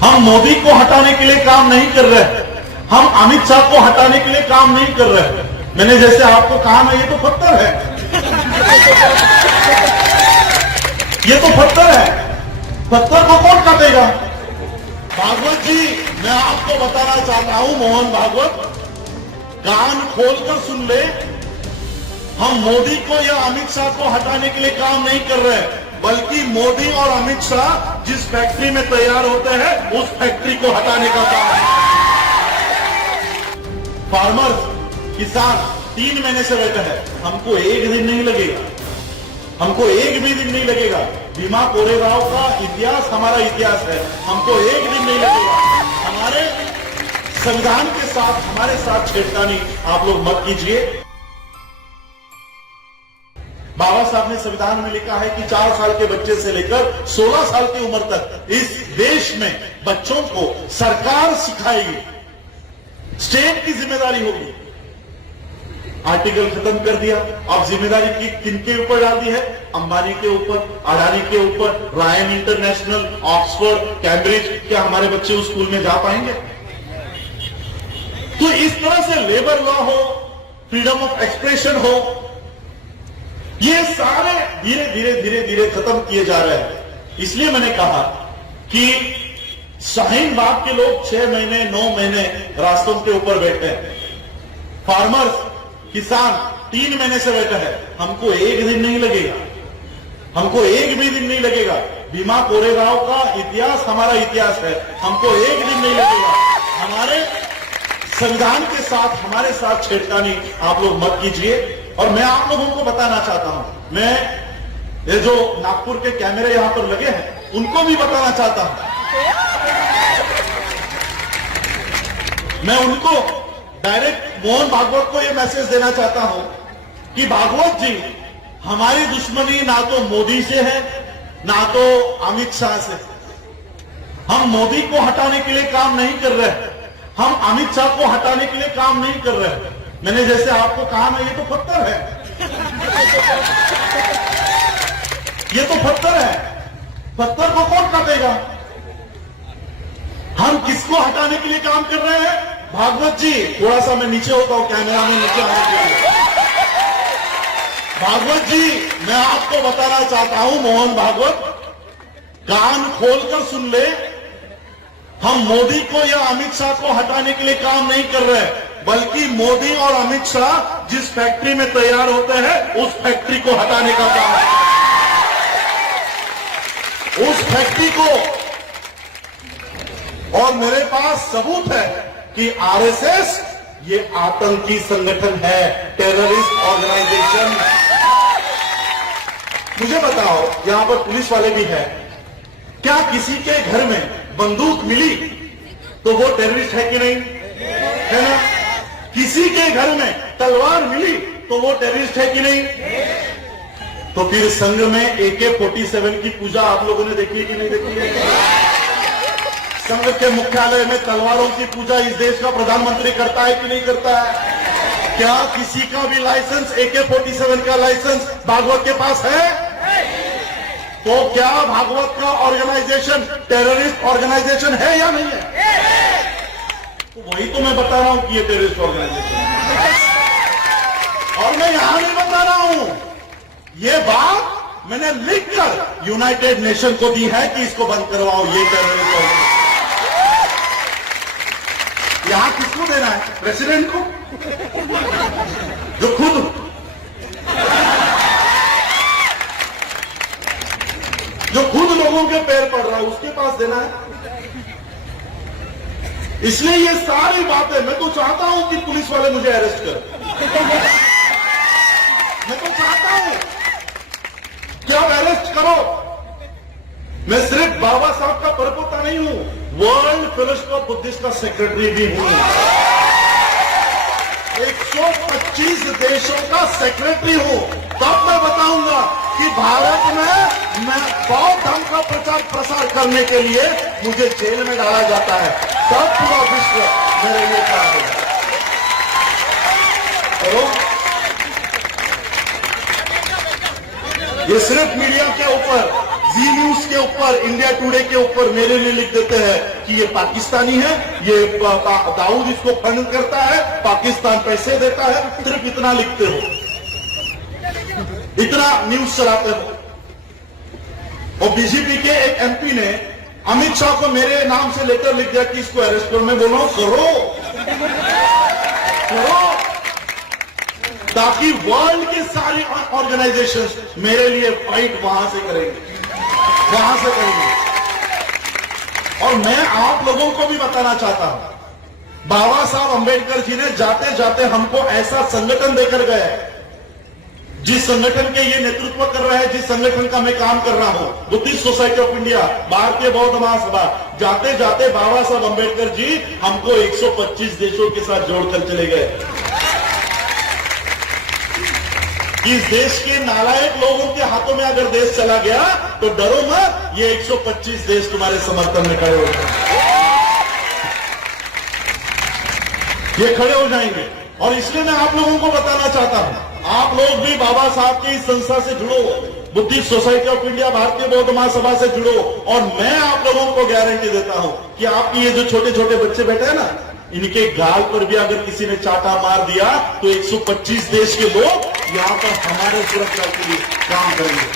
हम मोदी को हटाने के लिए काम नहीं कर रहे, हम अमित शाह को हटाने के लिए काम नहीं कर रहे। मैंने जैसे आपको कहा ना, ये तो पत्थर है, ये तो पत्थर है, पत्थर को कौन काटेगा? भागवत जी, मैं आपको बताना चाहता हूं, मोहन भागवत, कान खोलकर सुन ले, हम मोदी को या अमित शाह को हटाने के लिए काम नहीं कर रहे, बल्कि मोदी और अमित शाह जिस फैक्ट्री में तैयार होते हैं उस फैक्ट्री को हटाने का काम है। फार्मर्स, किसान 3 महीने से बैठे हैं, हमको एक दिन नहीं लगेगा, हमको एक भी दिन नहीं लगेगा। भीमा कोरेगांव का इतिहास हमारा इतिहास है, हमको एक दिन नहीं लगेगा। हमारे संविधान के साथ, हमारे साथ छेड़खानी आप लोग मत कीजिए। बाबा साहब ने संविधान में लिखा है कि 4 साल के बच्चे से लेकर 16 साल की उम्र तक इस देश में बच्चों को सरकार सिखाएगी, स्टेट की जिम्मेदारी होगी। आर्टिकल खत्म कर दिया, अब जिम्मेदारी किनके ऊपर डाल दी है? अंबानी के ऊपर, अडानी के ऊपर, रायन इंटरनेशनल, ऑक्सफोर्ड, कैम्ब्रिज। क्या हमारे बच्चे उस स्कूल में जा पाएंगे? तो इस तरह से लेबर लॉ हो, फ्रीडम ऑफ एक्सप्रेशन हो, ये सारे धीरे धीरे धीरे धीरे खत्म किए जा रहे हैं। इसलिए मैंने कहा कि शाहीन बाग के लोग 6 महीने 9 महीने रास्तों के ऊपर बैठे हैं, फार्मर्स, किसान 3 महीने से बैठे हैं, हमको एक दिन नहीं लगेगा, हमको एक भी दिन नहीं लगेगा। भीमा कोरेगांव का इतिहास हमारा इतिहास है, हमको एक दिन नहीं लगेगा। हमारे संविधान के साथ, हमारे साथ छेड़खानी आप लोग मत कीजिए। और मैं आप लोगों को बताना चाहता हूं, मैं ये जो नागपुर के कैमरे यहां पर लगे हैं उनको भी बताना चाहता हूं, मैं उनको डायरेक्ट मोहन भागवत को ये मैसेज देना चाहता हूं कि भागवत जी, हमारी दुश्मनी ना तो मोदी से है ना तो अमित शाह से। हम मोदी को हटाने के लिए काम नहीं कर रहे, हम अमित शाह को हटाने के लिए काम नहीं कर रहे। मैंने जैसे आपको कहा ना, ये तो पत्थर है, ये तो पत्थर है, पत्थर को कौन काटेगा? हम किसको हटाने के लिए काम कर रहे हैं? भागवत जी, थोड़ा सा मैं नीचे होता हूं, कैमरा में नीचे आने के लिए। भागवत जी, मैं आपको बताना चाहता हूं, मोहन भागवत, कान खोलकर सुन ले, हम मोदी को या अमित शाह को हटाने के लिए काम नहीं कर रहे, बल्कि मोदी और अमित शाह जिस फैक्ट्री में तैयार होते हैं उस फैक्ट्री को हटाने का काम है। उस फैक्ट्री को, और मेरे पास सबूत है कि आरएसएस ये आतंकी संगठन है, टेररिस्ट ऑर्गेनाइजेशन। मुझे बताओ, यहां पर पुलिस वाले भी हैं, क्या किसी के घर में बंदूक मिली तो वो टेररिस्ट है कि नहीं? है ना? किसी के घर में तलवार मिली तो वो टेररिस्ट है कि नहीं? तो फिर संघ में AK-47 की पूजा आप लोगों ने देखी कि नहीं देखी है? संघ के मुख्यालय में तलवारों की पूजा इस देश का प्रधानमंत्री करता है कि नहीं करता है? क्या किसी का भी लाइसेंस, AK-47 का लाइसेंस भागवत के पास है? तो क्या भागवत का ऑर्गेनाइजेशन टेररिस्ट ऑर्गेनाइजेशन है या नहीं है? तो वही तो मैं बता रहा हूं कि ये टेररिस्ट ऑर्गेनाइजेशन है। और मैं यहां नहीं बता रहा हूं, ये बात मैंने लिखकर यूनाइटेड नेशन को दी है कि इसको बंद करवाओ, ये टेररिस्ट ऑर्गेनाइजेशन। यहां किसको देना है? प्रेसिडेंट को, जो खुद लोगों के पैर पड़ रहा है, उसके पास देना है। इसलिए ये सारी बातें, मैं तो चाहता हूं कि पुलिस वाले मुझे अरेस्ट करें, मैं तो चाहता हूं कि आप अरेस्ट करो। मैं सिर्फ बाबा साहब का परपोता नहीं हूं, वर्ल्ड फेलोशिप ऑफ बुद्धिस्ट का सेक्रेटरी भी हूं, 125 देशों का सेक्रेटरी हूं। तब मैं बताऊंगा कि भारत में मैं बौद्ध धर्म का प्रचार प्रसार करने के लिए मुझे जेल में डाला जाता है, तब पूरा विश्व मेरे लिए खड़ा होगा। ये सिर्फ मीडिया के ऊपर जी न्यूज के ऊपर, इंडिया टुडे के ऊपर मेरे लिए लिख देते हैं कि ये पाकिस्तानी है, ये दाऊद इसको फंड करता है, पाकिस्तान पैसे देता है। सिर्फ इतना लिखते हो, इतना न्यूज चलाते हो। और बीजेपी के एक एमपी ने अमित शाह को मेरे नाम से लेटर लिख दिया कि इसको अरेस्ट करो। मैं बोला करो, ताकि वर्ल्ड के सारी ऑर्गेनाइजेशंस मेरे लिए फाइट वहां से करेंगे। और मैं आप लोगों को भी बताना चाहता हूं, बाबा साहब अंबेडकर जी ने जाते जाते हमको ऐसा संगठन देकर गए, जिस संगठन के ये नेतृत्व कर रहा है, जिस संगठन का मैं काम कर रहा हूं, बुद्धिस्ट सोसाइटी ऑफ इंडिया, भारतीय बौद्ध महासभा, जाते जाते बाबा साहब अंबेडकर जी हमको 125 देशों के साथ जोड़कर चले गए। इस देश के नालायक लोगों के हाथों में अगर देश चला गया तो डरो मत, ये 125 देश तुम्हारे समर्थन में खड़े हो जाएंगे, ये खड़े हो जाएंगे। और इसलिए मैं आप लोगों को बताना चाहता हूं, आप लोग भी बाबा साहब की इस संस्था से जुड़ो, बुद्धिस्ट सोसाइटी ऑफ इंडिया, भारतीय बौद्ध महासभा से जुड़ो। और मैं आप लोगों को गारंटी देता हूं कि आपकी ये जो छोटे छोटे बच्चे बैठे हैं ना, इनके गाल पर भी अगर किसी ने चाटा मार दिया तो 125 देश के लोग यहां पर हमारे सुरक्षा के लिए काम करेंगे।